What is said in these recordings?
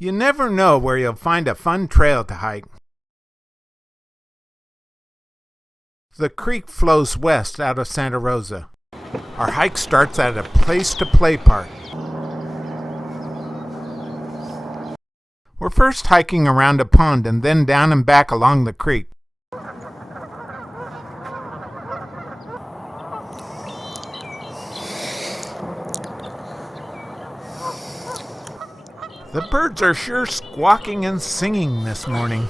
You never know where you'll find a fun trail to hike. The creek flows west out of Santa Rosa. Our hike starts at a place-to-play park. We're first hiking around a pond and then down and back along the creek. The birds are sure squawking and singing this morning.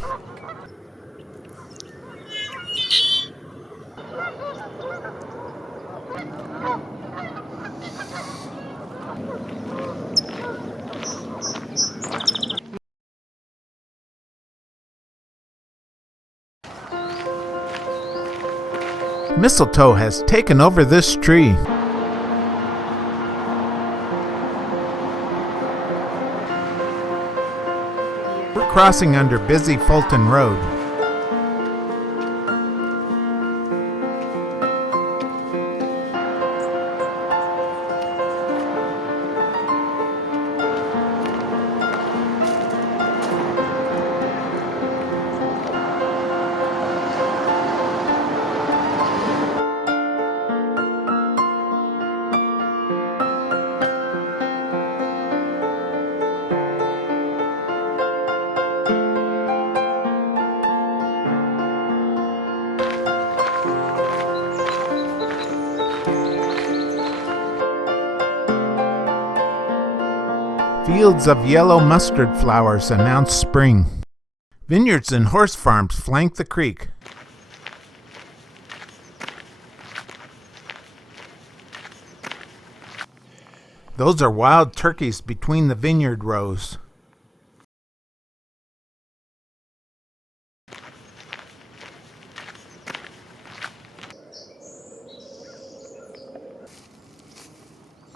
Mistletoe has taken over this tree. We're crossing under busy Fulton Road. Fields of yellow mustard flowers announce spring. Vineyards and horse farms flank the creek. Those are wild turkeys between the vineyard rows.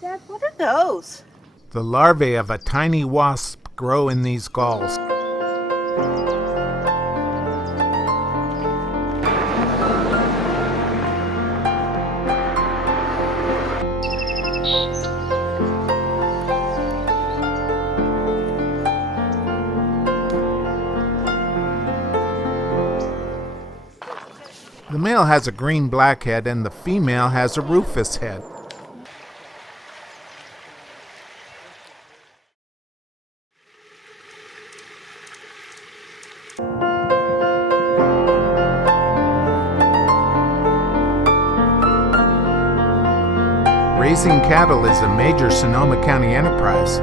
Dad, what are those? The larvae of a tiny wasp grow in these galls. The male has a green blackhead and the female has a rufous head. Raising cattle is a major Sonoma County enterprise.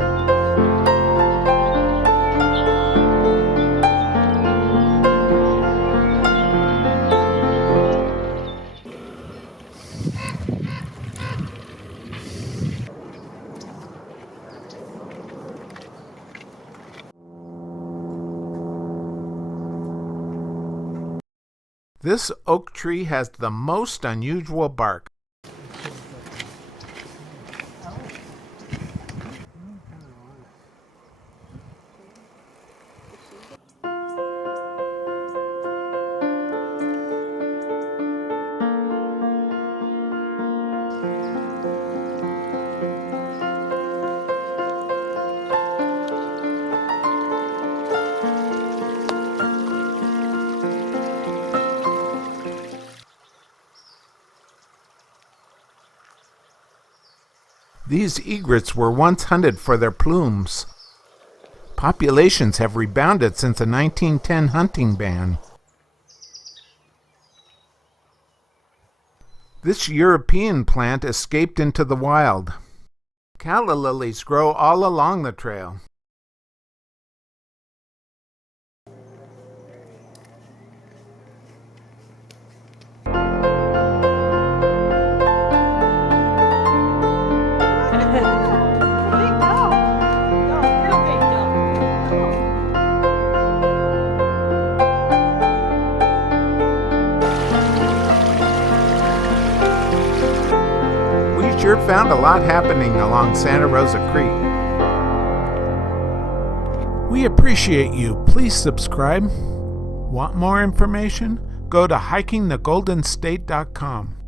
This oak tree has the most unusual bark. These egrets were once hunted for their plumes. Populations have rebounded since the 1910 hunting ban. This European plant escaped into the wild. Calla lilies grow all along the trail. Sure found a lot happening along Santa Rosa Creek. We appreciate you. Please subscribe. Want more information? Go to hikingthegolden state.com.